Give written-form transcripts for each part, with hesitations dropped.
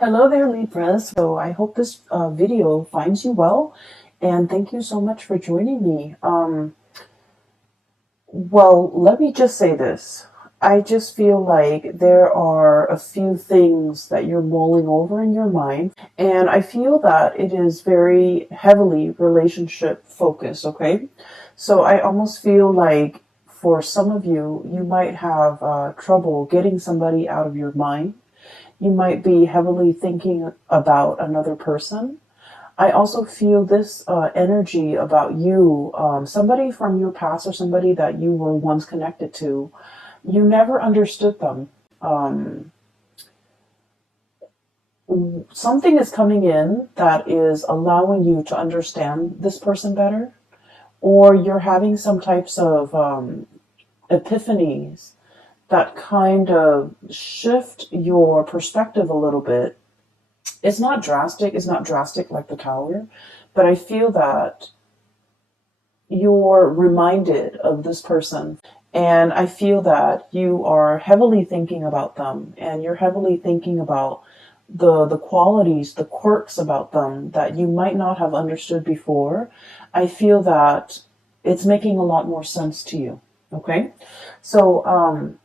Hello there, Libras. So I hope this video finds you well, and thank you so much for joining me. Well, let me just say this. I just feel like there are a few things that you're mulling over in your mind, and I feel that it is very heavily relationship focused, okay? So I almost feel like for some of you, you might have trouble getting somebody out of your mind. You might be heavily thinking about another person. I also feel this energy about you, somebody from your past or somebody that you were once connected to. You never understood them. Um, Something is coming in that is allowing you to understand this person better, or you're having some types of epiphanies that kind of shift your perspective a little bit. It's not drastic. It's not drastic like the tower, but I feel that you're reminded of this person. And I feel that you are heavily thinking about them, and you're heavily thinking about the qualities, the quirks about them that you might not have understood before. I feel that it's making a lot more sense to you. Okay. So,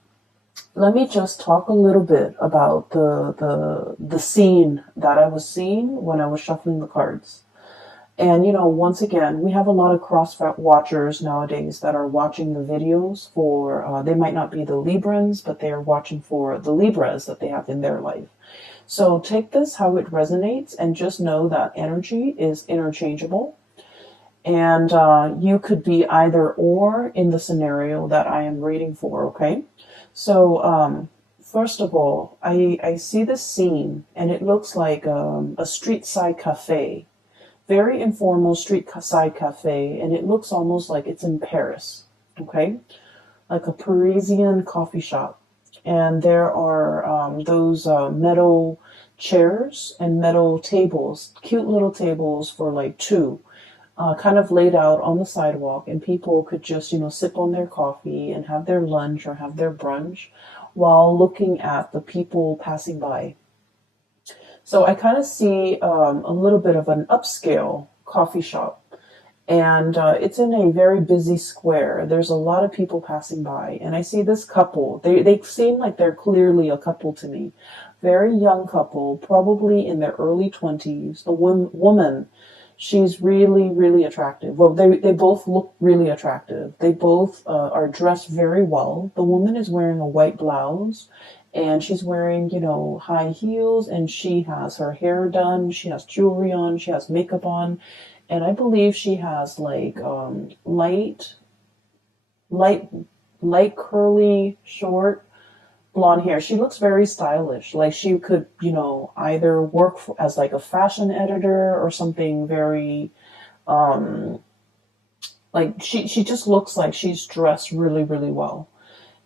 let me just talk a little bit about the scene that I was seeing when I was shuffling the cards. And once again, we have a lot of cross watchers nowadays that are watching the videos for. They might not be the Librans, but they are watching for the Libras that they have in their life. So take this how it resonates, and just know that energy is interchangeable, and you could be either or in the scenario that I am reading for. Okay. So, first of all, I see this scene, and it looks like a street side cafe, very informal street side cafe, and it looks almost like it's in Paris, okay? Like a Parisian coffee shop. And there are those metal chairs and metal tables, cute little tables for like two, kind of laid out on the sidewalk, and people could just, sip on their coffee and have their lunch or have their brunch while looking at the people passing by. So I kind of see a little bit of an upscale coffee shop, and it's in a very busy square. There's a lot of people passing by, and I see this couple. They seem like they're clearly a couple to me. Very young couple, probably in their early 20s. The woman, she's really, really attractive. Well, they both look really attractive. They both are dressed very well. The woman is wearing a white blouse, and she's wearing, high heels, and she has her hair done. She has jewelry on. She has makeup on. And I believe she has like light, light, light curly, short blonde hair. She looks very stylish. Like she could, either work as like a fashion editor or something very, like she just looks like she's dressed really, really well.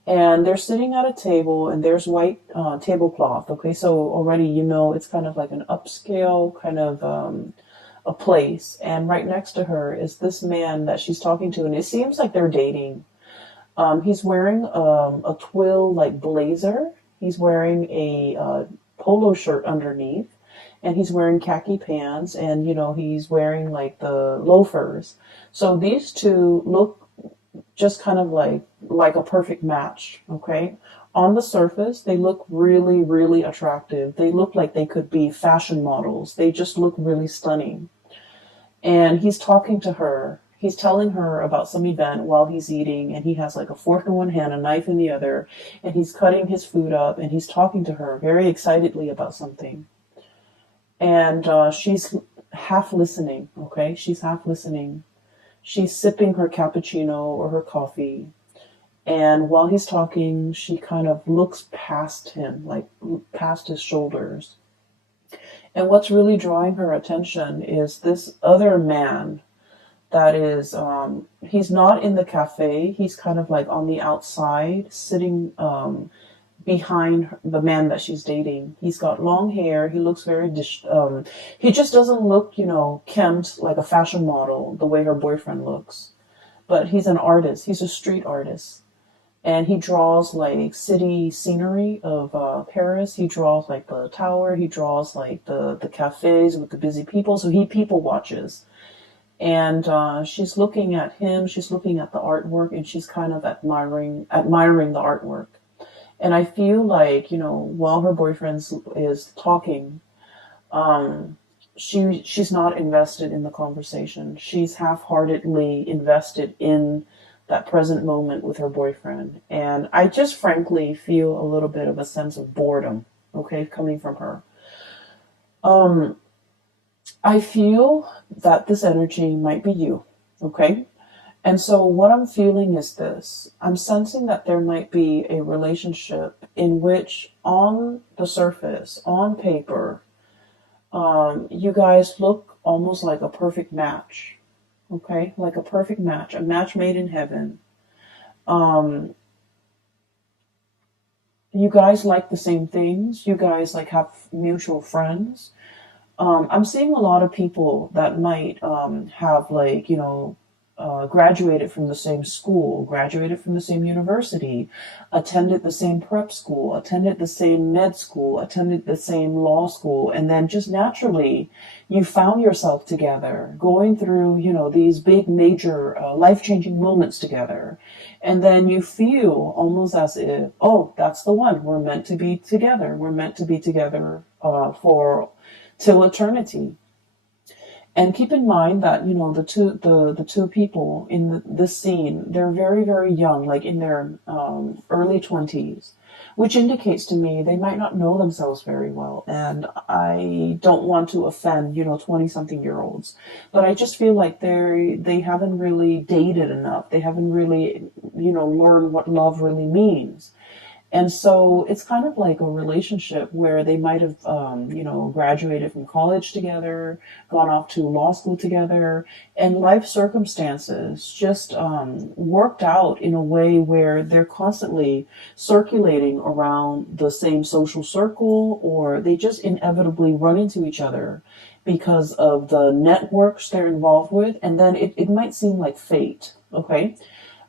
And they're sitting at a table, and there's white tablecloth. Okay, so already it's kind of like an upscale kind of a place. And right next to her is this man that she's talking to, and it seems like they're dating. He's wearing a twill like blazer. He's wearing a polo shirt underneath, and he's wearing khaki pants, and he's wearing like the loafers. So these two look just kind of like a perfect match. Okay, on the surface they look really, really attractive. They look like they could be fashion models. They just look really stunning. And he's talking to her. He's telling her about some event while he's eating, and he has like a fork in one hand, a knife in the other, and he's cutting his food up, and he's talking to her very excitedly about something. And she's half listening. Okay, she's half listening. She's sipping her cappuccino or her coffee. And while he's talking, she kind of looks past him, like past his shoulders. And what's really drawing her attention is this other man that is, he's not in the cafe. He's kind of like on the outside, sitting behind the man that she's dating. He's got long hair. He looks very, he just doesn't look, kempt like a fashion model the way her boyfriend looks. But he's an artist. He's a street artist. And he draws like city scenery of Paris. He draws like the tower. He draws like the cafes with the busy people. So he people watches. And she's looking at him. She's looking at the artwork, and she's kind of admiring the artwork. And I feel like, you know, while her boyfriend is talking, she's not invested in the conversation. She's half-heartedly invested in that present moment with her boyfriend. And I just frankly feel a little bit of a sense of boredom, okay, coming from her. I feel that this energy might be you, okay? And so what I'm feeling is this. I'm sensing that there might be a relationship in which on the surface, on paper, you guys look almost like a perfect match, okay? Like a perfect match, a match made in heaven. You guys like the same things. You guys like have mutual friends. I'm seeing a lot of people that might have like, you know, graduated from the same school, graduated from the same university, attended the same prep school, attended the same med school, attended the same law school, and then just naturally you found yourself together going through, you know, these big major life-changing moments together. And then you feel almost as if, oh, that's the one. We're meant to be together. We're meant to be together for till eternity. And keep in mind that, you know, the two people in this scene, they're very, very young, like in their early 20s, which indicates to me they might not know themselves very well. And I don't want to offend, you know, 20-something-year-olds, but I just feel like they haven't really dated enough. They haven't really, you know, learned what love really means. And so it's kind of like a relationship where they might have, you know, graduated from college together, gone off to law school together, and life circumstances just worked out in a way where they're constantly circulating around the same social circle, or they just inevitably run into each other because of the networks they're involved with. And then it might seem like fate, okay?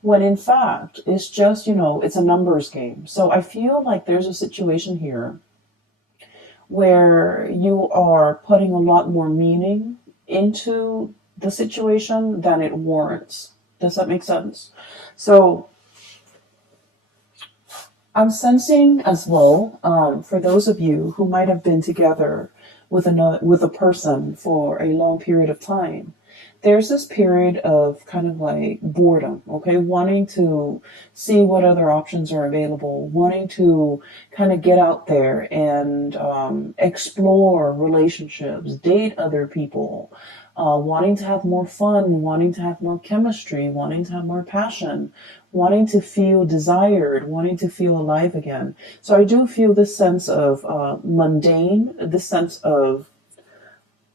When in fact, it's just, you know, it's a numbers game. So I feel like there's a situation here where you are putting a lot more meaning into the situation than it warrants. Does that make sense? So I'm sensing as well, for those of you who might have been together with a person for a long period of time, there's this period of kind of like boredom, okay? Wanting to see what other options are available, wanting to kind of get out there and explore relationships, date other people, wanting to have more fun, wanting to have more chemistry, wanting to have more passion, wanting to feel desired, wanting to feel alive again. So I do feel this sense of mundane, this sense of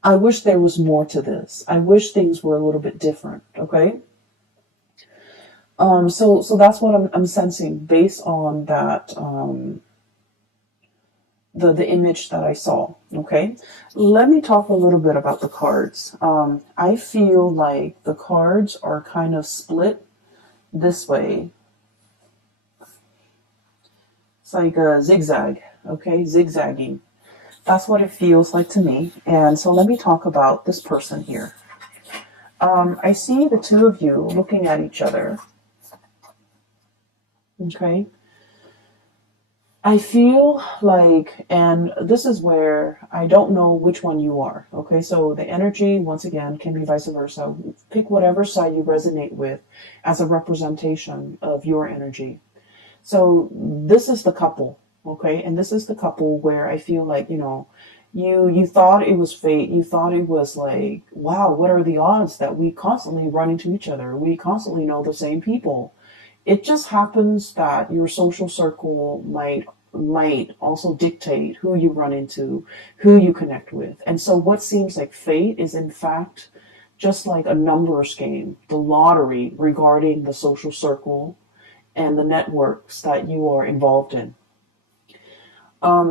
I wish there was more to this. I wish things were a little bit different. Okay. So that's what I'm sensing based on that, the image that I saw. Okay. Let me talk a little bit about the cards. I feel like the cards are kind of split this way. It's like a zigzag. Okay. Zigzagging. That's what it feels like to me. And so let me talk about this person here. I see the two of you looking at each other. Okay. I feel like, and this is where I don't know which one you are. Okay. So the energy, once again, can be vice versa. Pick whatever side you resonate with as a representation of your energy. So this is the couple. Okay, and this is the couple where I feel like, you know, you thought it was fate. You thought it was like, wow, what are the odds that we constantly run into each other? We constantly know the same people. It just happens that your social circle might also dictate who you run into, who you connect with. And so what seems like fate is in fact just like a numbers game, the lottery regarding the social circle and the networks that you are involved in.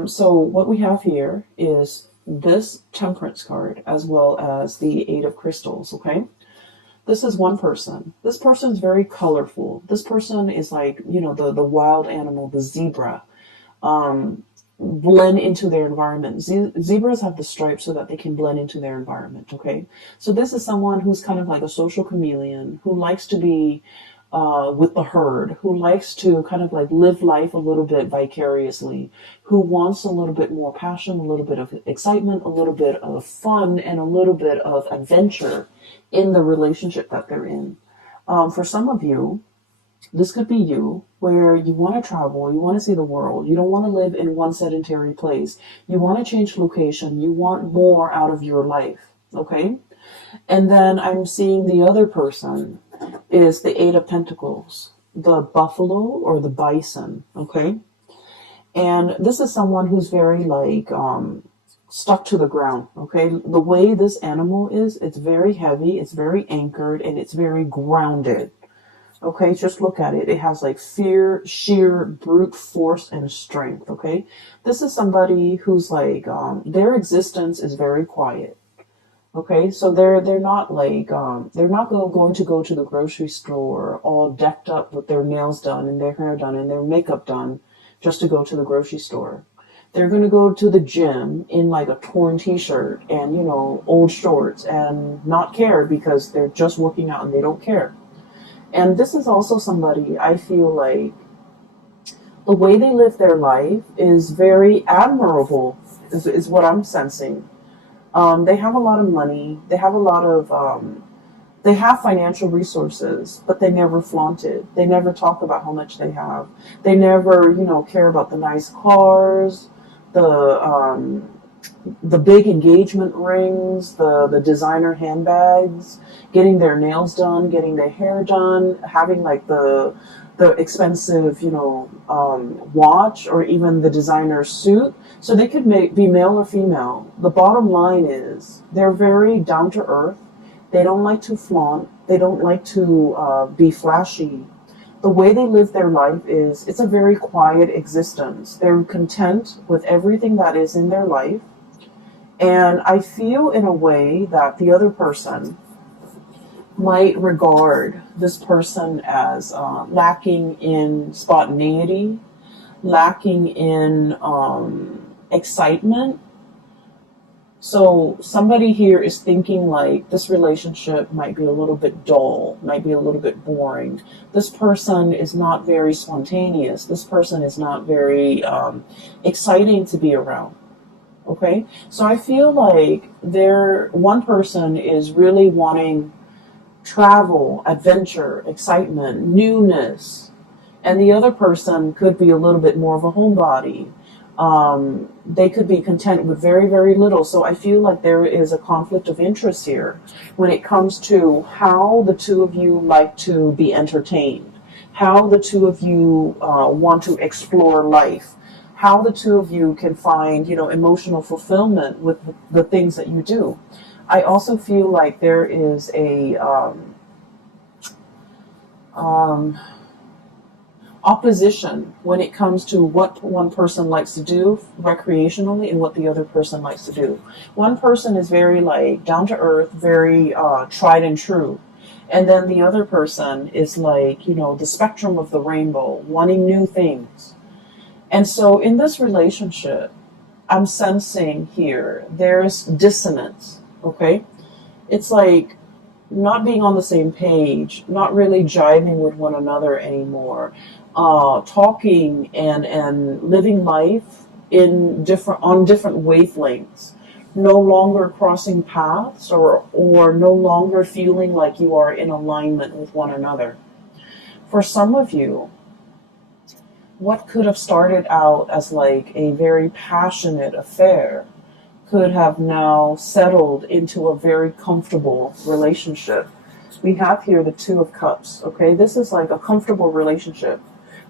So what we have here is this Temperance card as well as the Eight of Crystals, okay? This is one person. This person is very colorful. This person is like, the wild animal, the zebra. Blend into their environment. Zebras have the stripes so that they can blend into their environment, okay? So this is someone who's kind of like a social chameleon, who likes to be with the herd, who likes to kind of like live life a little bit vicariously, who wants a little bit more passion, a little bit of excitement, a little bit of fun, and a little bit of adventure in the relationship that they're in. For some of you, this could be you, where you want to travel, you want to see the world, you don't want to live in one sedentary place, you want to change location, you want more out of your life, okay? And then I'm seeing the other person is the Eight of Pentacles, the buffalo or the bison, okay? And this is someone who's very like stuck to the ground, okay? The way this animal is, it's very heavy, it's very anchored, and it's very grounded. Okay, just look at it. It has like fear, sheer brute force, and strength. Okay, this is somebody who's like their existence is very quiet. Okay, so they're not like they're not going to go to the grocery store all decked up with their nails done and their hair done and their makeup done just to go to the grocery store. They're going to go to the gym in like a torn t-shirt and old shorts and not care because they're just working out and they don't care. And this is also somebody, I feel like, the way they live their life is very admirable, is what I'm sensing. They have a lot of money. They have a lot of, they have financial resources, but they never flaunt it. They never talk about how much they have. They never, care about the nice cars, the big engagement rings, the designer handbags, getting their nails done, getting their hair done, having like the expensive, watch or even the designer suit. So they could be male or female. The bottom line is they're very down to earth. They don't like to flaunt. They don't like to be flashy. The way they live their life is, it's a very quiet existence. They're content with everything that is in their life. And I feel in a way that the other person might regard this person as lacking in spontaneity, lacking in excitement. So somebody here is thinking like this relationship might be a little bit dull, might be a little bit boring. This person is not very spontaneous. This person is not very exciting to be around. Okay, so I feel like one person is really wanting travel, adventure, excitement, newness, and the other person could be a little bit more of a homebody. They could be content with very, very little. So I feel like there is a conflict of interest here when it comes to how the two of you like to be entertained, how the two of you want to explore life, how the two of you can find, emotional fulfillment with the things that you do. I also feel like there is a opposition when it comes to what one person likes to do recreationally and what the other person likes to do. One person is very like down to earth, very tried and true. And then the other person is like, the spectrum of the rainbow, wanting new things. And so in this relationship, I'm sensing here, there's dissonance, okay? It's like not being on the same page, not really jiving with one another anymore, talking and living life on different wavelengths, no longer crossing paths or no longer feeling like you are in alignment with one another. For some of you, what could have started out as like a very passionate affair could have now settled into a very comfortable relationship. We have here the Two of Cups, okay? This is like a comfortable relationship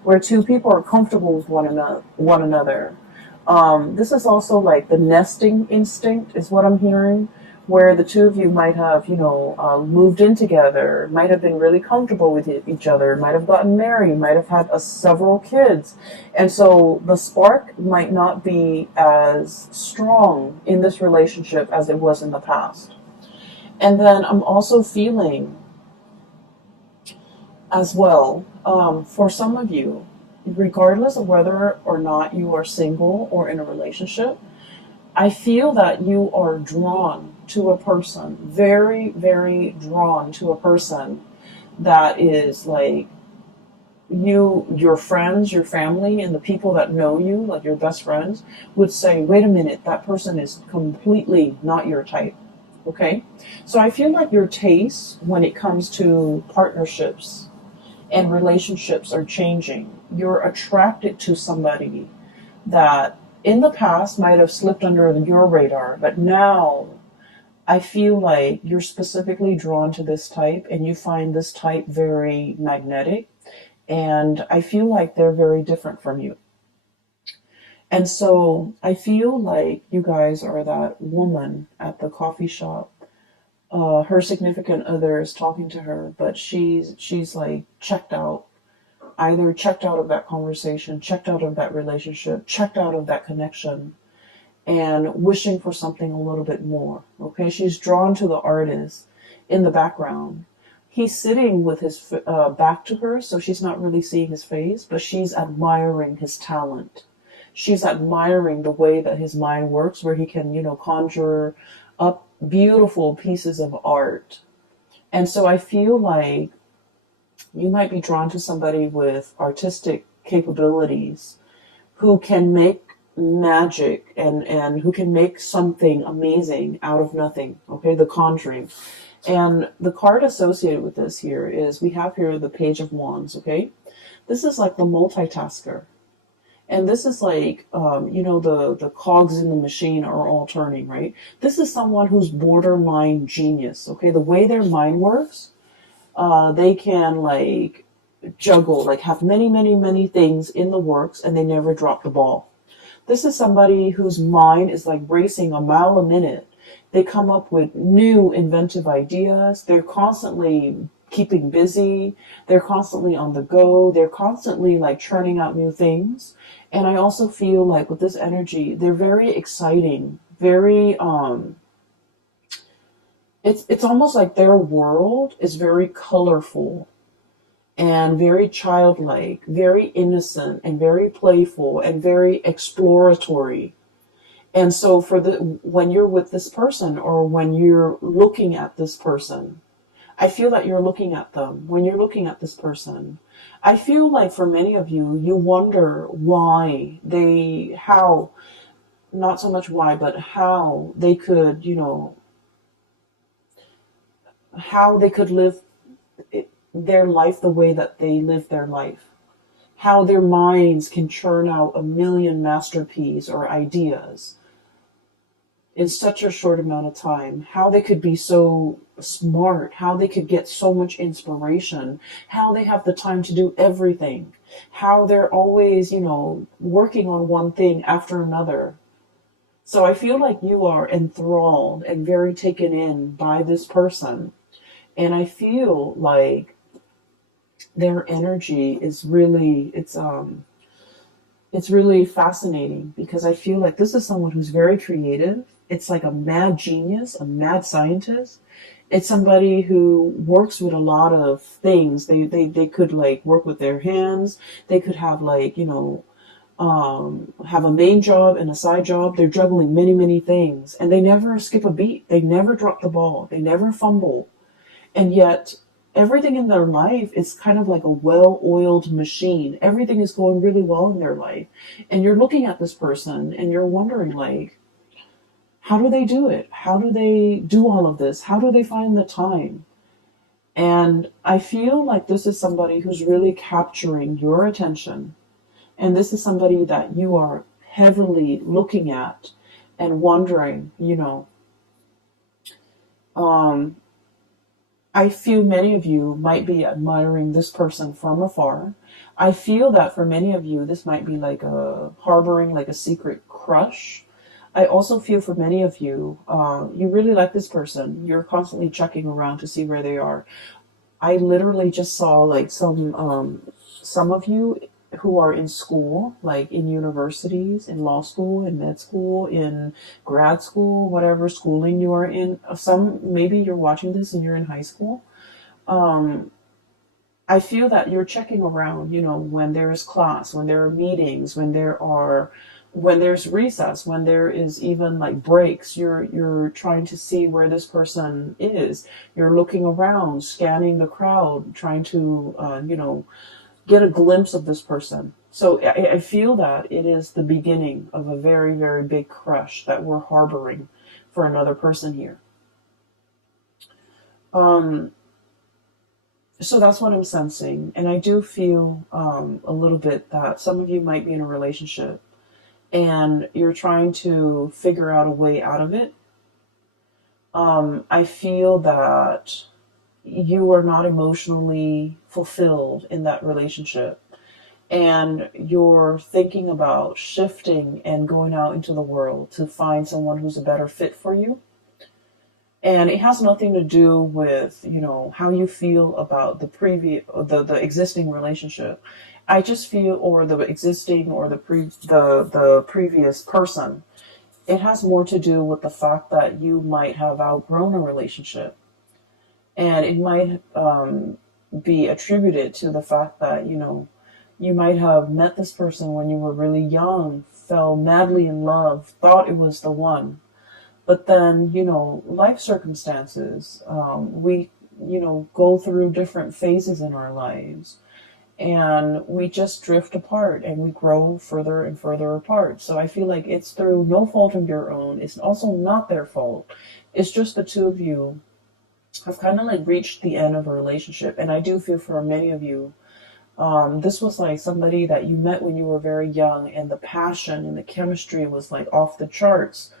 where two people are comfortable with one another. This is also like the nesting instinct is what I'm hearing, where the two of you might have, moved in together, might have been really comfortable with each other, might have gotten married, might have had several kids. And so the spark might not be as strong in this relationship as it was in the past. And then I'm also feeling as well. For some of you, regardless of whether or not you are single or in a relationship, I feel that you are drawn to a person, very, very drawn to a person that is like you, your friends, your family, and the people that know you, like your best friends, would say, wait a minute, that person is completely not your type. Okay? So I feel like your tastes when it comes to partnerships and relationships are changing. You're attracted to somebody that in the past might have slipped under your radar, but now I feel like you're specifically drawn to this type and you find this type very magnetic. And I feel like they're very different from you. And so I feel like you guys are that woman at the coffee shop. Her significant other is talking to her, but she's like checked out, either checked out of that conversation, checked out of that relationship, checked out of that connection, and wishing for something a little bit more. Okay, she's drawn to the artist in the background. He's sitting with his back to her, so she's not really seeing his face, but she's admiring his talent. She's admiring the way that his mind works, where he can, conjure up beautiful pieces of art. And so I feel like you might be drawn to somebody with artistic capabilities who can make magic and who can make something amazing out of nothing. Okay, the conjuring. And the card associated with this here is we have here the Page of Wands. Okay, this is like the multitasker. And this is like, the cogs in the machine are all turning, right? This is someone who's borderline genius. Okay, the way their mind works, they can like juggle, like have many, many, many things in the works, and they never drop the ball. This is somebody whose mind is like racing a mile a minute. They come up with new inventive ideas. They're constantly keeping busy. They're constantly on the go. They're constantly like churning out new things. And I also feel like with this energy, they're very exciting, very it's almost like their world is very colorful and very childlike, very innocent and very playful and very exploratory. And so when you're with this person or when you're looking at this person, I feel that you're looking at them. When you're looking at this person, I feel like for many of you, you wonder how, not so much why, but how they could, how they could live their life the way that they live their life. How their minds can churn out a million masterpieces or ideas in such a short amount of time, how they could be so smart, how they could get so much inspiration, how they have the time to do everything, how they're always, working on one thing after another. So I feel like you are enthralled and very taken in by this person. And I feel like their energy is really, it's really fascinating because I feel like this is someone who's very creative. It's like a mad genius, a mad scientist. It's somebody who works with a lot of things. They could like work with their hands. They could have like, have a main job and a side job. They're juggling many, many things and they never skip a beat. They never drop the ball. They never fumble. And yet everything in their life is kind of like a well-oiled machine. Everything is going really well in their life. And you're looking at this person and you're wondering like, how do they do it? How do they do all of this? How do they find the time? And I feel like this is somebody who's really capturing your attention. And this is somebody that you are heavily looking at and wondering, I feel many of you might be admiring this person from afar. I feel that for many of you, this might be like harboring like a secret crush. I also feel for many of you, you really like this person. You're constantly checking around to see where they are. I literally just saw like some of you who are in school, like in universities, in law school, in med school, in grad school, whatever schooling you are in. Maybe you're watching this and you're in high school. I feel that you're checking around, you know, when there is class, when there are meetings, when there's recess, when there is even like breaks, you're trying to see where this person is. You're looking around, scanning the crowd, trying to, you know, get a glimpse of this person. So I feel that it is the beginning of a very, very big crush that we're harboring for another person here. Um, so that's what I'm sensing. And I do feel a little bit that some of you might be in a relationship and you're trying to figure out a way out of it. I feel that you are not emotionally fulfilled in that relationship. And you're thinking about shifting and going out into the world to find someone who's a better fit for you. And it has nothing to do with, you know, how you feel about the existing relationship. I just feel, or the existing, or the previous person. It has more to do with the fact that you might have outgrown a relationship, and it might be attributed to the fact that, you know, you might have met this person when you were really young, fell madly in love, thought it was the one, but then, you know, life circumstances, we, you know, go through different phases in our lives, and we just drift apart and we grow further and further apart. So I feel like it's through no fault of your own. It's also not their fault. It's just the two of you have kind of like reached the end of a relationship. And I do feel for many of you, this was like somebody that you met when you were very young, and the passion and the chemistry was like off the charts.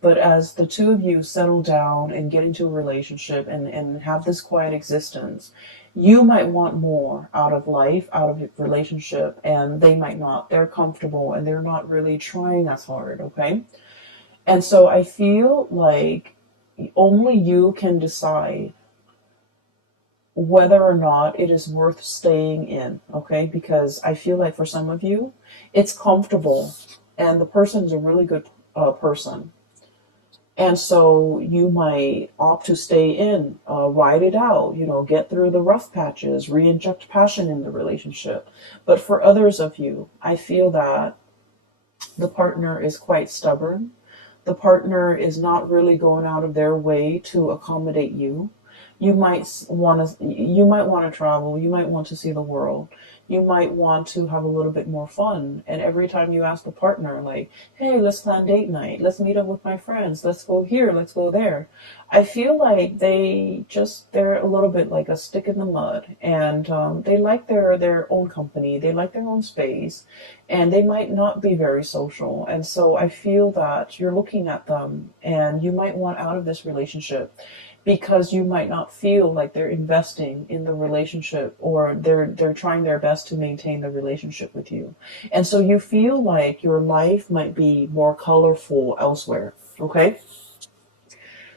But as the two of you settle down and get into a relationship and have this quiet existence, you might want more out of life, out of a relationship, and they might not. They're comfortable and they're not really trying as hard, okay? And so I feel like only you can decide whether or not it is worth staying in, okay? Because I feel like for some of you, it's comfortable and the person's a really good person. And so you might opt to stay in, ride it out, you know, get through the rough patches, re-inject passion in the relationship. But for others of you, I feel that the partner is quite stubborn. The partner is not really going out of their way to accommodate you. You might want to travel, you might want to see the world. You might want to have a little bit more fun. And every time you ask the partner, like, hey, let's plan date night, let's meet up with my friends, let's go here, let's go there. I feel like they're a little bit like a stick in the mud, and they like their own company, they like their own space, and they might not be very social. And so I feel that you're looking at them and you might want out of this relationship because you might not feel like they're investing in the relationship, or they're trying their best to maintain the relationship with you. And so you feel like your life might be more colorful elsewhere, okay?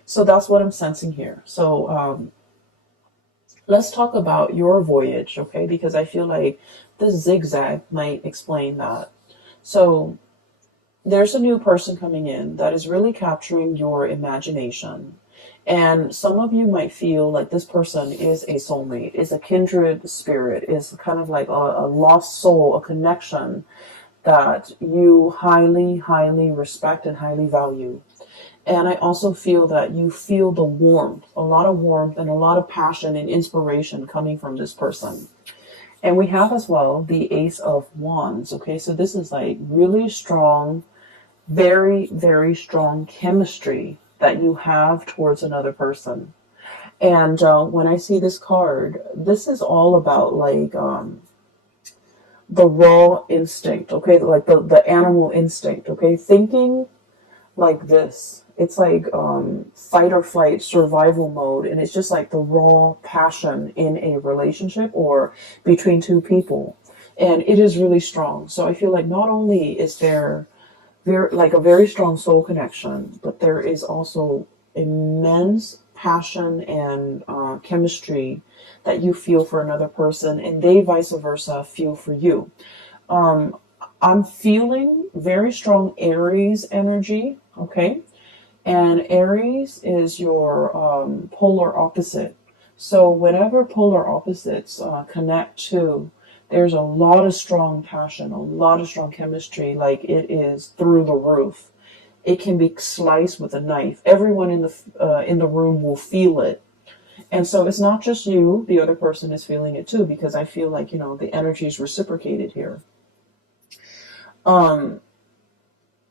So that's what I'm sensing here. So let's talk about your voyage, okay? Because I feel like this zigzag might explain that. So there's a new person coming in that is really capturing your imagination. And some of you might feel like this person is a soulmate, is a kindred spirit, is kind of like a lost soul, a connection that you highly, highly respect and highly value. And I also feel that you feel the warmth, a lot of warmth and a lot of passion and inspiration coming from this person. And we have as well the Ace of Wands. Okay, so this is like really strong, very, very strong chemistry that you have towards another person. And when I see this card, this is all about like the raw instinct, okay, like the animal instinct, okay, thinking like this. It's like fight or flight survival mode, and it's just like the raw passion in a relationship or between two people, and it is really strong. So I feel like not only is there like a very strong soul connection, but there is also immense passion and chemistry that you feel for another person, and they vice versa feel for you. Um, I'm feeling very strong Aries energy, okay? And Aries is your polar opposite. So whenever polar opposites connect to, there's a lot of strong passion, a lot of strong chemistry, like it is through the roof. It can be sliced with a knife. Everyone in the room will feel it. And so it's not just you, the other person is feeling it too, because I feel like, the energy is reciprocated here. Um,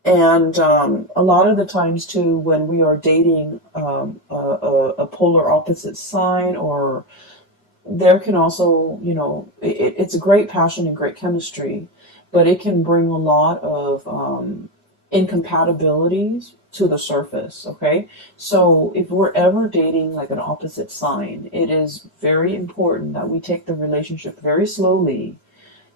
and a lot of the times too, when we are dating a polar opposite sign, or there can also, it's a great passion and great chemistry, but it can bring a lot of incompatibilities to the surface. Okay, so if we're ever dating like an opposite sign, it is very important that we take the relationship very slowly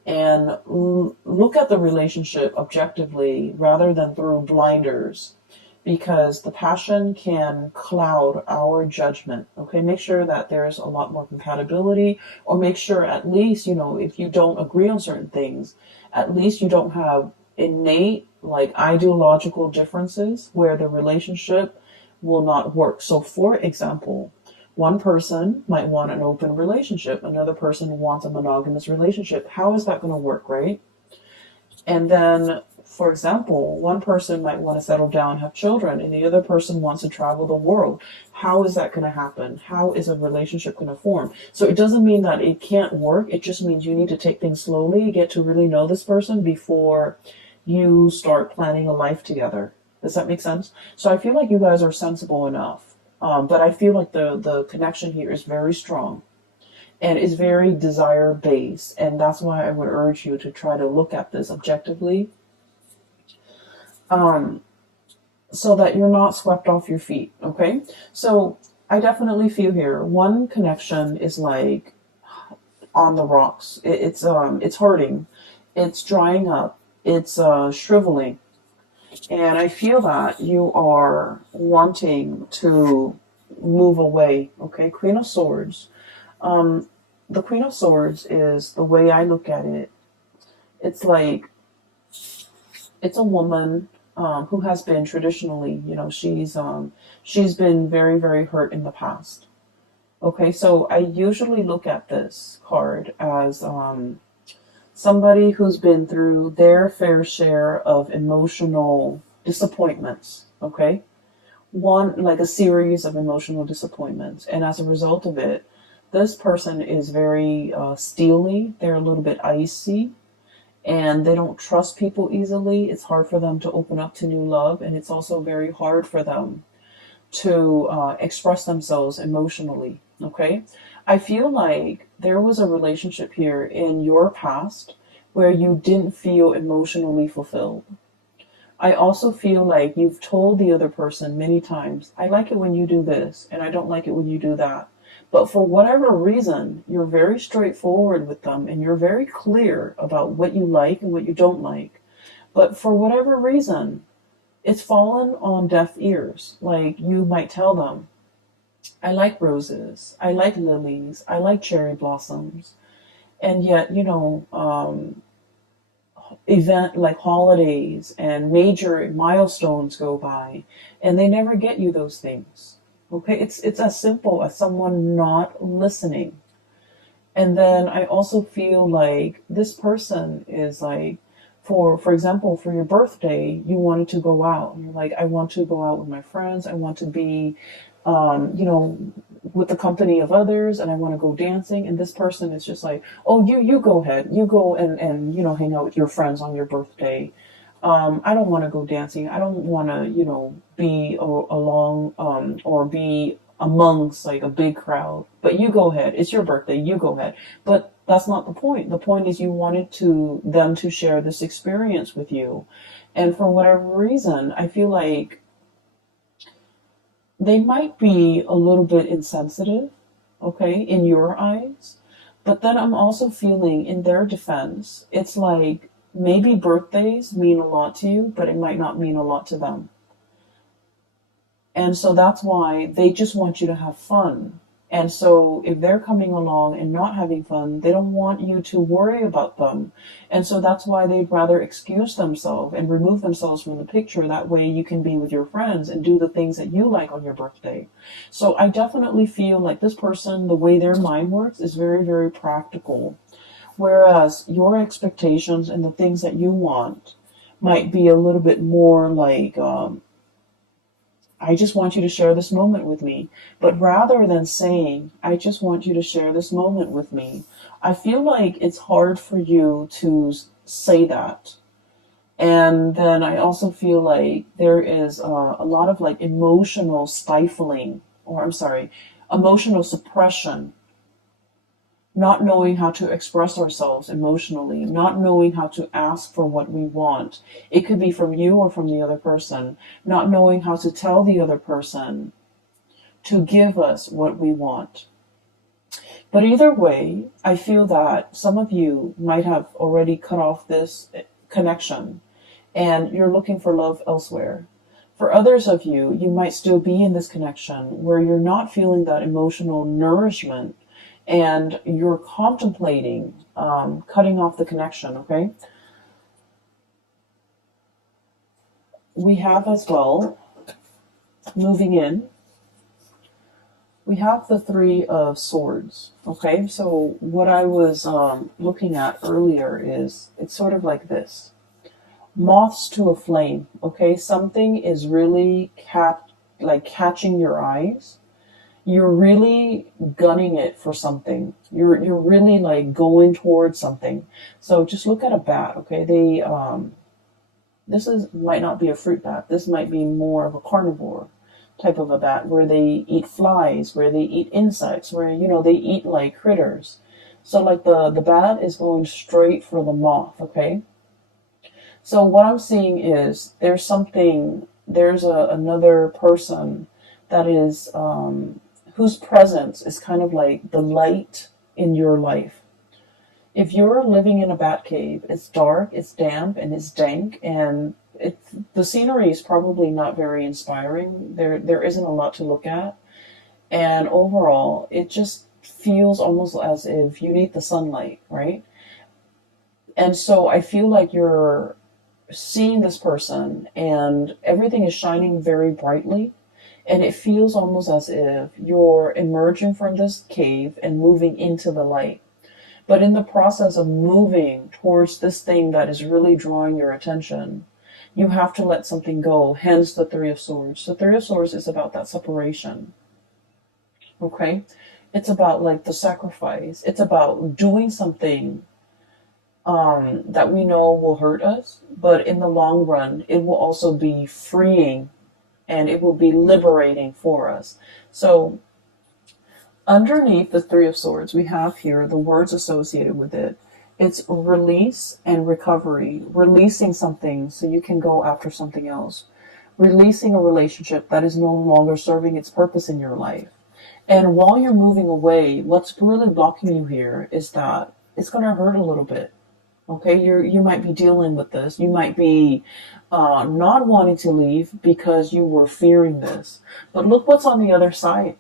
and look at the relationship objectively rather than through blinders, because the passion can cloud our judgment. Okay, make sure that there's a lot more compatibility, or make sure at least, if you don't agree on certain things, at least you don't have innate like ideological differences where the relationship will not work. So for example, one person might want an open relationship, another person wants a monogamous relationship. How is that going to work, right? And then, for example, one person might want to settle down, have children, and the other person wants to travel the world. How is that going to happen? How is a relationship going to form? So it doesn't mean that it can't work. It just means you need to take things slowly, get to really know this person before you start planning a life together. Does that make sense? So I feel like you guys are sensible enough. But I feel like the connection here is very strong and is very desire based. And that's why I would urge you to try to look at this objectively, so that you're not swept off your feet. Okay. So I definitely feel here one connection is like on the rocks. It's hurting. It's drying up. It's shriveling. And I feel that you are wanting to move away. Okay, Queen of Swords. The Queen of Swords is, the way I look at it, it's like, it's a woman who has been traditionally, she's been very, very hurt in the past. Okay, so I usually look at this card as somebody who's been through their fair share of emotional disappointments. Okay, one, like a series of emotional disappointments, and as a result of it, this person is very steely. They're a little bit icy, and they don't trust people easily. It's hard for them to open up to new love, and it's also very hard for them to express themselves emotionally. Okay, I feel like there was a relationship here in your past where you didn't feel emotionally fulfilled. I also feel like you've told the other person many times, I like it when you do this, and I don't like it when you do that. But for whatever reason, you're very straightforward with them, and you're very clear about what you like and what you don't like. But for whatever reason, it's fallen on deaf ears. Like, you might tell them, I like roses, I like lilies, I like cherry blossoms. And yet, event like holidays and major milestones go by and they never get you those things. Okay, it's as simple as someone not listening. And then I also feel like this person is like, for example, for your birthday, you wanted to go out. You're like, I want to go out with my friends. I want to be, with the company of others, and I want to go dancing. And this person is just like, oh, you go ahead. You go and hang out with your friends on your birthday. I don't want to go dancing. I don't want to, be along or be amongst like a big crowd. But you go ahead. It's your birthday. You go ahead. But that's not the point. The point is you wanted them to share this experience with you. And for whatever reason, I feel like they might be a little bit insensitive, okay, in your eyes. But then I'm also feeling in their defense, it's like maybe birthdays mean a lot to you, but it might not mean a lot to them. And so that's why they just want you to have fun. And so if they're coming along and not having fun, they don't want you to worry about them. And so that's why they'd rather excuse themselves and remove themselves from the picture. That way you can be with your friends and do the things that you like on your birthday. So I definitely feel like this person, the way their mind works, is very, very practical. Whereas your expectations and the things that you want might be a little bit more like, I just want you to share this moment with me. But rather than saying, I just want you to share this moment with me, I feel like it's hard for you to say that. And then I also feel like there is a lot of like emotional stifling, or I'm sorry, emotional suppression, not knowing how to express ourselves emotionally, not knowing how to ask for what we want. It could be from you or from the other person, not knowing how to tell the other person to give us what we want. But either way, I feel that some of you might have already cut off this connection and you're looking for love elsewhere. For others of you, you might still be in this connection where you're not feeling that emotional nourishment and you're contemplating cutting off the connection, okay? We have as well, moving in, we have the Three of Swords, okay? So what I was looking at earlier is, it's sort of like this. Moths to a flame, okay? Something is really catching your eyes. You're really gunning it for something. You're really like going towards something. So just look at a bat, okay? This is might not be a fruit bat. This might be more of a carnivore type of a bat where they eat flies, where they eat insects, where they eat like critters. So like the bat is going straight for the moth, okay? So what I'm seeing is there's another person that is whose presence is kind of like the light in your life. If you're living in a bat cave, it's dark, it's damp, and it's dank, and the scenery is probably not very inspiring. There isn't a lot to look at, and overall, it just feels almost as if you need the sunlight, right? And so I feel like you're seeing this person, and everything is shining very brightly. And it feels almost as if you're emerging from this cave and moving into the light. But in the process of moving towards this thing that is really drawing your attention, you have to let something go, hence the Three of Swords. The Three of Swords is about that separation, okay? It's about like the sacrifice. It's about doing something that we know will hurt us, but in the long run, it will also be freeing and it will be liberating for us. So underneath the Three of Swords, we have here the words associated with it. It's release and recovery, releasing something so you can go after something else, releasing a relationship that is no longer serving its purpose in your life. And while you're moving away, what's really blocking you here is that it's going to hurt a little bit. Okay, you might be dealing with this. You might be not wanting to leave because you were fearing this. But look what's on the other side.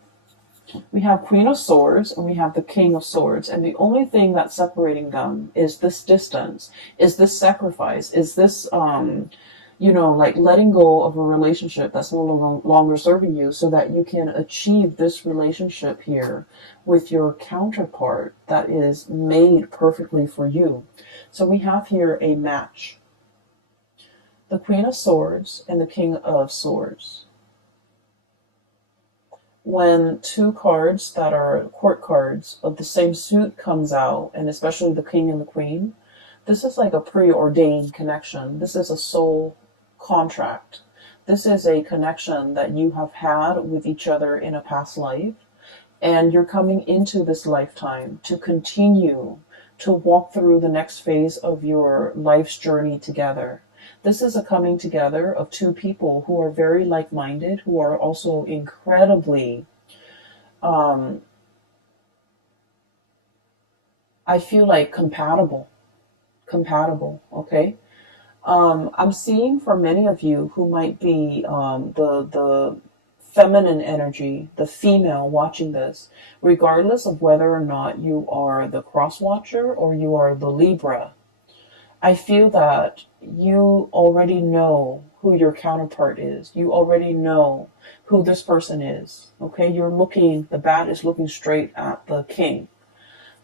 We have Queen of Swords and we have the King of Swords. And the only thing that's separating them is this distance, is this sacrifice, is this, like letting go of a relationship that's no longer serving you so that you can achieve this relationship here with your counterpart that is made perfectly for you. So we have here a match. The Queen of Swords and the King of Swords. When two cards that are court cards of the same suit comes out, and especially the King and the Queen, this is like a preordained connection. This is a soul contract. This is a connection that you have had with each other in a past life, and you're coming into this lifetime to continue to walk through the next phase of your life's journey together. This is a coming together of two people who are very like-minded, who are also incredibly, I feel like compatible, okay? I'm seeing for many of you who might be the feminine energy, the female watching this, regardless of whether or not you are the cross watcher or you are the Libra, I feel that you already know who your counterpart is. You already know who this person is. Okay, the bat is looking straight at the king.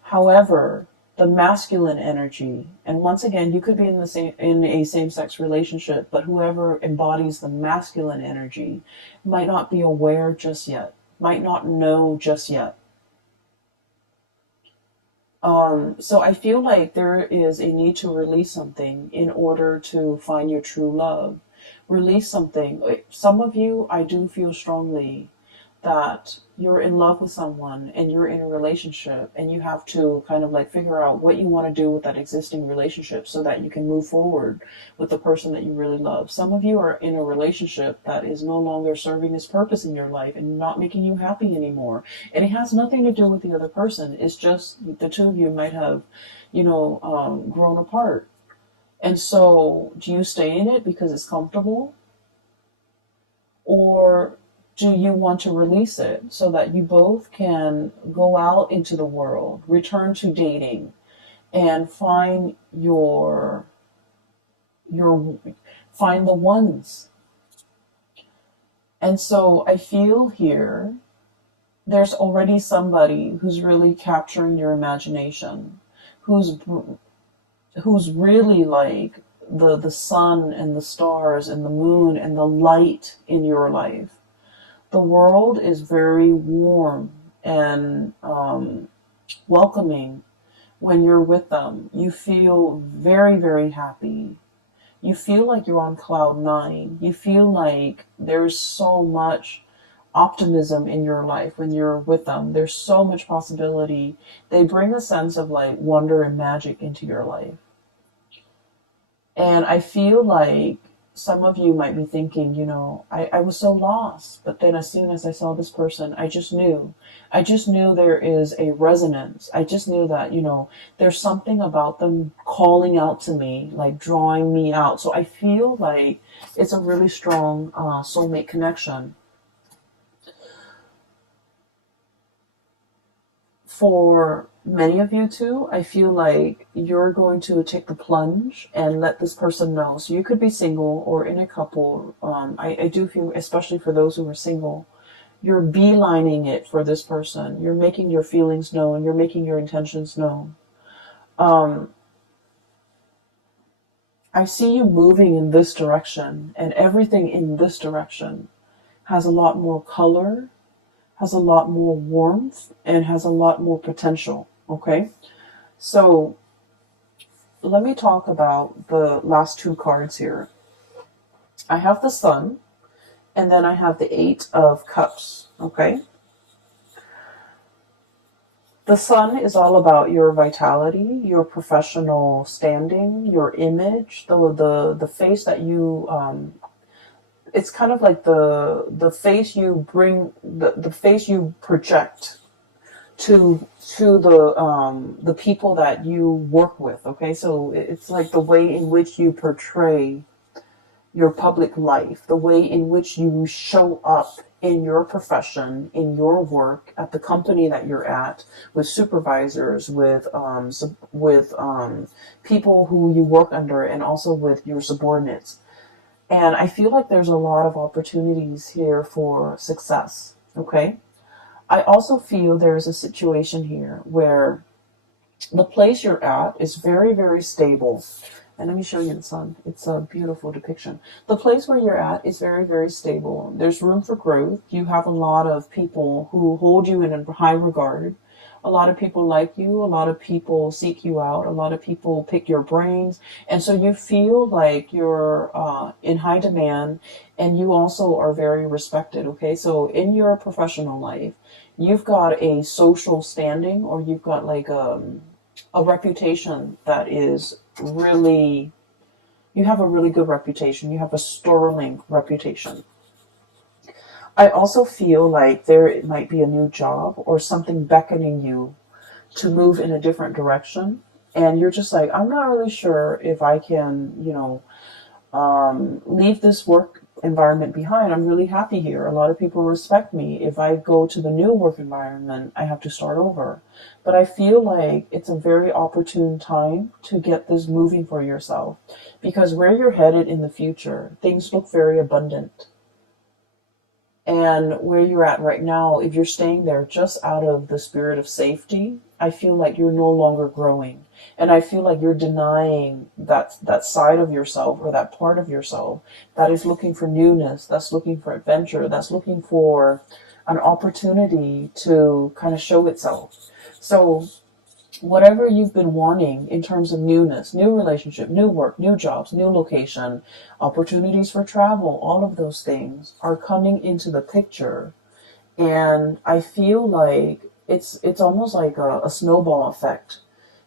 However, the masculine energy, and once again, you could be in a same-sex relationship, but whoever embodies the masculine energy might not be aware just yet, might not know just yet. So I feel like there is a need to release something in order to find your true love. Release something. Some of you, I do feel strongly that you're in love with someone and you're in a relationship and you have to kind of like figure out what you want to do with that existing relationship so that you can move forward with the person that you really love. Some of you are in a relationship that is no longer serving its purpose in your life and not making you happy anymore. And it has nothing to do with the other person. It's just the two of you might have, grown apart. And so do you stay in it because it's comfortable? Or do you want to release it so that you both can go out into the world, return to dating, and find find the ones? And so I feel here there's already somebody who's really capturing your imagination, who's really like the sun and the stars and the moon and the light in your life. The world is very warm and welcoming when you're with them. You feel very, very happy. You feel like you're on cloud nine. You feel like there's so much optimism in your life when you're with them. There's so much possibility. They bring a sense of like wonder and magic into your life. And I feel like some of you might be thinking, I was so lost, but then as soon as I saw this person, I just knew there is a resonance. I just knew that, there's something about them calling out to me, like drawing me out. So I feel like it's a really strong soulmate connection. For many of you too, I feel like you're going to take the plunge and let this person know. So you could be single or in a couple. I do feel, especially for those who are single, you're beelining it for this person. You're making your feelings known. You're making your intentions known. I see you moving in this direction, and everything in this direction has a lot more color, has a lot more warmth, and has a lot more potential. Okay, so let me talk about the last two cards here. I have the Sun, and then I have the Eight of Cups. Okay, the Sun is all about your vitality, your professional standing, your image, the face that you it's kind of like the face you bring, the face you project to the people that you work with. Okay, so it's like the way in which you portray your public life, the way in which you show up in your profession, in your work, at the company that you're at, with supervisors, with people who you work under, and also with your subordinates. And I feel like there's a lot of opportunities here for success. Okay. I also feel there's a situation here where the place you're at is very, very stable. And let me show you the Sun. It's a beautiful depiction. The place where you're at is very, very stable. There's room for growth. You have a lot of people who hold you in high regard. A lot of people like you. A lot of people seek you out. A lot of people pick your brains. And so you feel like you're in high demand, and you also are very respected. Okay, so in your professional life, you've got a social standing, or you've got like a reputation that is really, you have a really good reputation. You have a sterling reputation. I also feel like there might be a new job or something beckoning you to move in a different direction. And you're just like, I'm not really sure if I can, leave this work environment behind, I'm really happy here. A lot of people respect me. If I go to the new work environment, I have to start over. But I feel like it's a very opportune time to get this moving for yourself, because where you're headed in the future, things look very abundant. And where you're at right now, if you're staying there just out of the spirit of safety, I feel like you're no longer growing. And I feel like you're denying that side of yourself, or that part of yourself that is looking for newness, that's looking for adventure, that's looking for an opportunity to kind of show itself. So whatever you've been wanting in terms of newness, new relationship, new work, new jobs, new location, opportunities for travel, all of those things are coming into the picture. And I feel like it's almost like a snowball effect.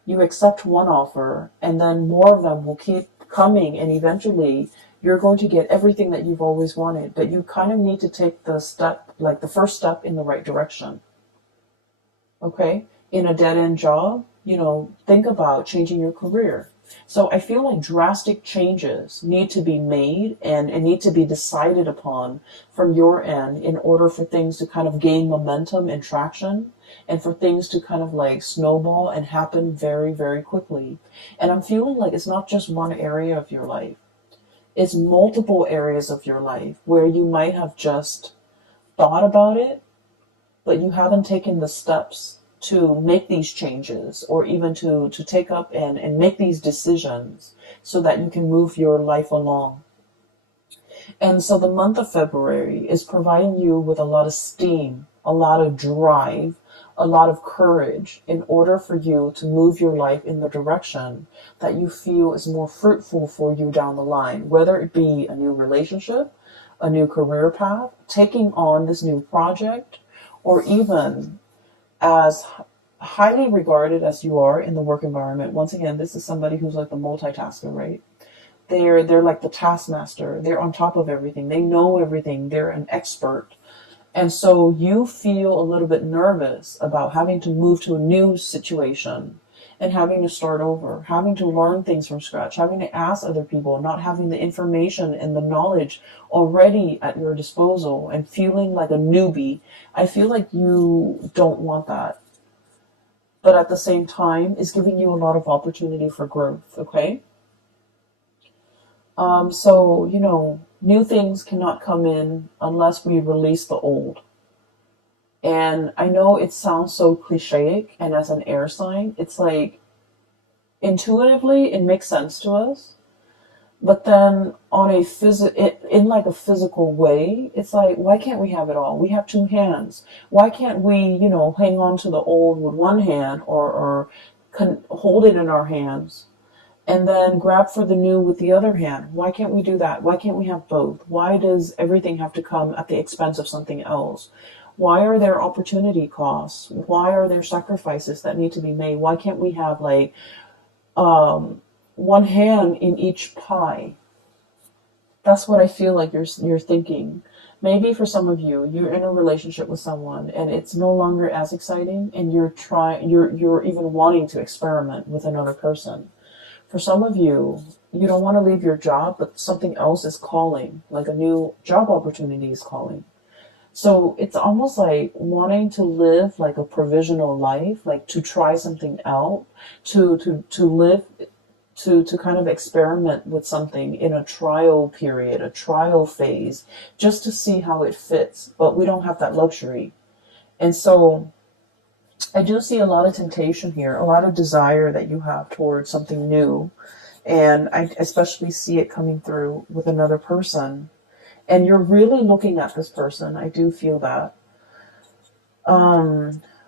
You accept one offer, and then more of them will keep coming, and eventually you're going to get everything that you've always wanted. But you kind of need to take the step, like the first step in the right direction. Okay? In a dead-end job, think about changing your career. So I feel like drastic changes need to be made and need to be decided upon from your end in order for things to kind of gain momentum and traction, and for things to kind of like snowball and happen very, very quickly. And I'm feeling like it's not just one area of your life. It's multiple areas of your life where you might have just thought about it, but you haven't taken the steps to make these changes, or even to take up and make these decisions so that you can move your life along. And so the month of February is providing you with a lot of steam, a lot of drive, a lot of courage in order for you to move your life in the direction that you feel is more fruitful for you down the line, whether it be a new relationship, a new career path, taking on this new project, or even as highly regarded as you are in the work environment. Once again, this is somebody who's like the multitasker, right? They're like the taskmaster. They're on top of everything. They know everything. They're an expert. And so you feel a little bit nervous about having to move to a new situation and having to start over, having to learn things from scratch, having to ask other people, not having the information and the knowledge already at your disposal, and feeling like a newbie. I feel like you don't want that. But at the same time, it's giving you a lot of opportunity for growth, okay? So, new things cannot come in unless we release the old. And I know it sounds so clichéic, and as an air sign, it's like intuitively it makes sense to us. But then on in like a physical way, it's like, why can't we have it all? We have two hands. Why can't we, hang on to the old with one hand, or hold it in our hands, and then grab for the new with the other hand? Why can't we do that? Why can't we have both? Why does everything have to come at the expense of something else? Why are there opportunity costs? Why are there sacrifices that need to be made? Why can't we have like one hand in each pie? That's what I feel like you're thinking. Maybe for some of you, you're in a relationship with someone and it's no longer as exciting, and you're even wanting to experiment with another person. For some of you, you don't want to leave your job, but something else is calling, like a new job opportunity is calling. So it's almost like wanting to live like a provisional life, like to try something out, to live, to kind of experiment with something in a trial period, a trial phase, just to see how it fits. But we don't have that luxury. And so I do see a lot of temptation here, a lot of desire that you have towards something new. And I especially see it coming through with another person. And you're really looking at this person. I do feel that.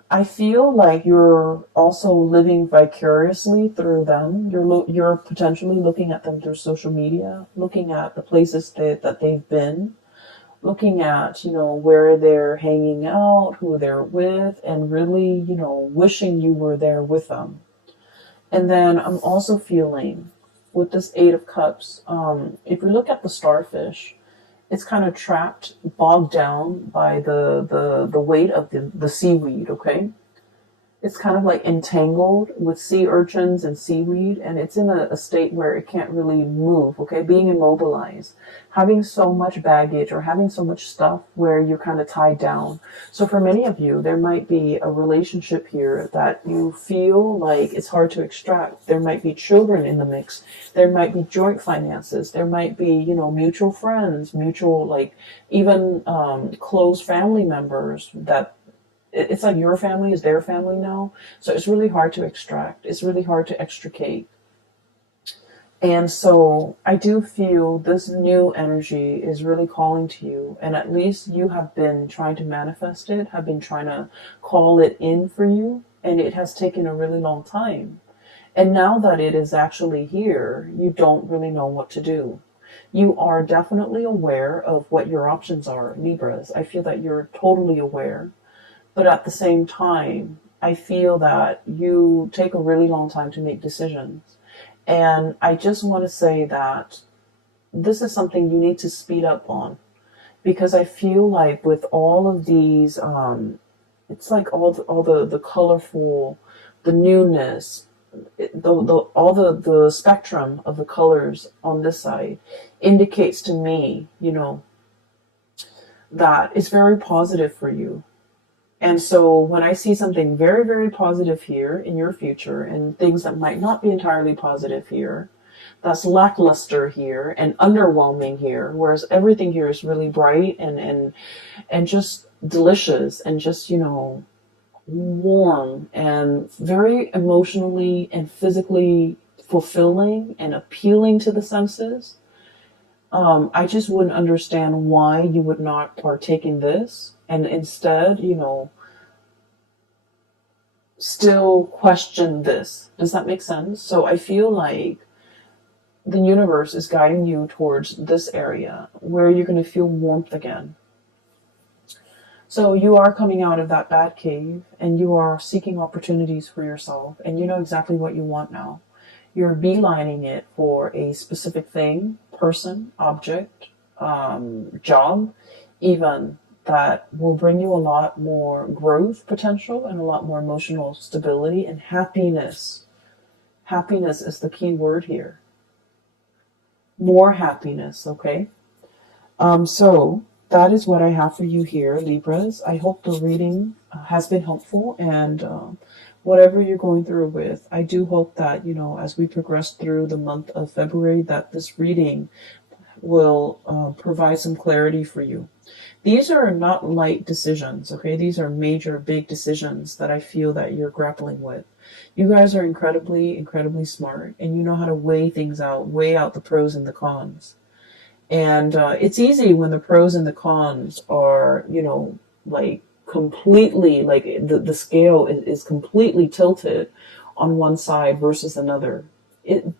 I feel like you're also living vicariously through them. You're potentially looking at them through social media, looking at the places that they've been, looking at, where they're hanging out, who they're with, and really, wishing you were there with them. And then I'm also feeling with this Eight of Cups, if we look at the starfish, it's kind of trapped, bogged down by the weight of the seaweed, okay? It's kind of like entangled with sea urchins and seaweed, and it's in a state where it can't really move, okay? Being immobilized, having so much baggage or having so much stuff where you're kind of tied down. So for many of you, there might be a relationship here that you feel like it's hard to extract. There might be children in the mix. There might be joint finances. There might be, mutual friends, mutual, like even close family members that it's like your family is their family now. So it's really hard to extract. It's really hard to extricate. And so I do feel this new energy is really calling to you. And at least you have been trying to manifest it, have been trying to call it in for you. And it has taken a really long time. And now that it is actually here, you don't really know what to do. You are definitely aware of what your options are, Libras. I feel that you're totally aware. But at the same time, I feel that you take a really long time to make decisions. And I just want to say that this is something you need to speed up on. Because I feel like with all of these, it's like all the colorful, the newness, all the spectrum of the colors on this side indicates to me, that it's very positive for you. And so when I see something very, very positive here in your future and things that might not be entirely positive here, that's lackluster here and underwhelming here, whereas everything here is really bright and just delicious and just, warm and very emotionally and physically fulfilling and appealing to the senses. I just wouldn't understand why you would not partake in this and instead, still question this. Does that make sense? So I feel like the universe is guiding you towards this area where you're going to feel warmth again. So you are coming out of that bad cave and you are seeking opportunities for yourself and you know exactly what you want now. You're beelining it for a specific thing, person, object, job, even that will bring you a lot more growth potential and a lot more emotional stability and happiness. Happiness is the key word here. More happiness, okay? So that is what I have for you here, Libras. I hope the reading has been helpful and whatever you're going through with, I do hope that, as we progress through the month of February, that this reading will provide some clarity for you. These are not light decisions, okay? These are major, big decisions that I feel that you're grappling with. You guys are incredibly, incredibly smart, and you know how to weigh things out, weigh out the pros and the cons. And it's easy when the pros and the cons are, like completely, like the scale is completely tilted on one side versus another.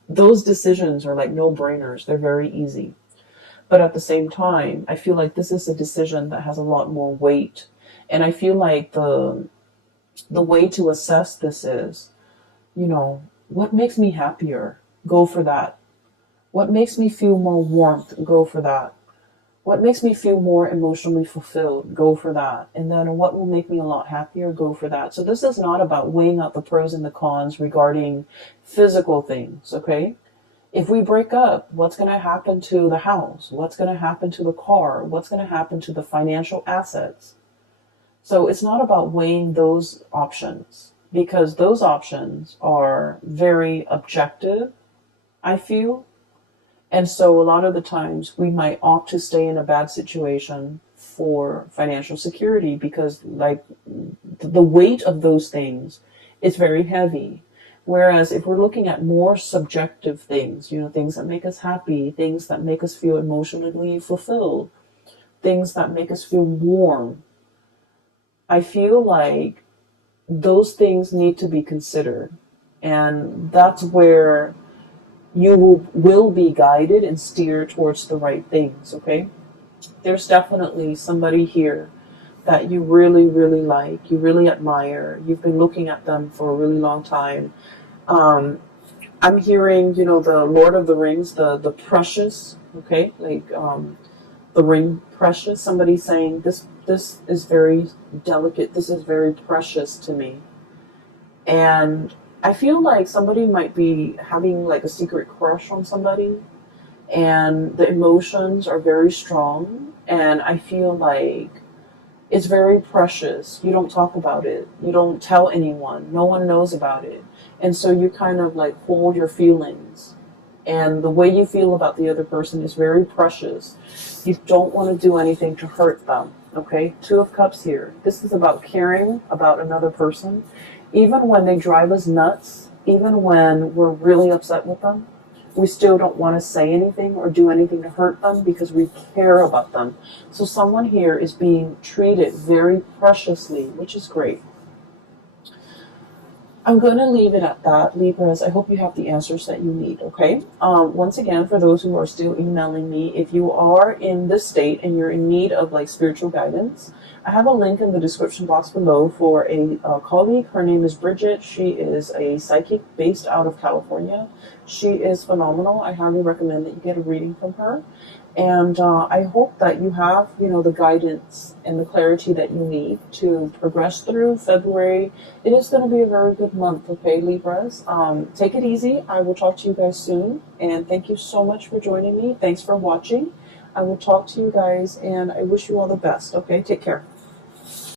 Those decisions are like no-brainers. They're very easy. But at the same time, I feel like this is a decision that has a lot more weight. And I feel like the way to assess this is, what makes me happier? Go for that. What makes me feel more warmth? Go for that. What makes me feel more emotionally fulfilled? Go for that. And then what will make me a lot happier? Go for that. So this is not about weighing out the pros and the cons regarding physical things, okay? If we break up, what's going to happen to the house? What's going to happen to the car? What's going to happen to the financial assets? So it's not about weighing those options because those options are very objective, I feel. And so a lot of the times we might opt to stay in a bad situation for financial security because like the weight of those things is very heavy. Whereas if we're looking at more subjective things, things that make us happy, things that make us feel emotionally fulfilled, things that make us feel warm, I feel like those things need to be considered. And that's where you will be guided and steered towards the right things, okay? There's definitely somebody here that you really, really like, you really admire. You've been looking at them for a really long time. I'm hearing, the Lord of the Rings, the precious, okay, like the ring precious. Somebody saying this is very delicate. This is very precious to me. And I feel like somebody might be having like a secret crush on somebody, and the emotions are very strong. And I feel like it's very precious. You don't talk about it. You don't tell anyone. No one knows about it. And so you kind of like hold your feelings. And the way you feel about the other person is very precious. You don't want to do anything to hurt them. Okay? Two of Cups here. This is about caring about another person. Even when they drive us nuts, even when we're really upset with them, we still don't want to say anything or do anything to hurt them because we care about them. So someone here is being treated very preciously, which is great. I'm going to leave it at that, Libras. I hope you have the answers that you need, okay? Once again, for those who are still emailing me, if you are in this state and you're in need of like spiritual guidance, I have a link in the description box below for a colleague. Her name is Bridget. She is a psychic based out of California. She is phenomenal. I highly recommend that you get a reading from her. And I hope that you have, the guidance and the clarity that you need to progress through February. It is going to be a very good month, okay, Libras? Take it easy. I will talk to you guys soon. And thank you so much for joining me. Thanks for watching. I will talk to you guys, and I wish you all the best, okay? Take care.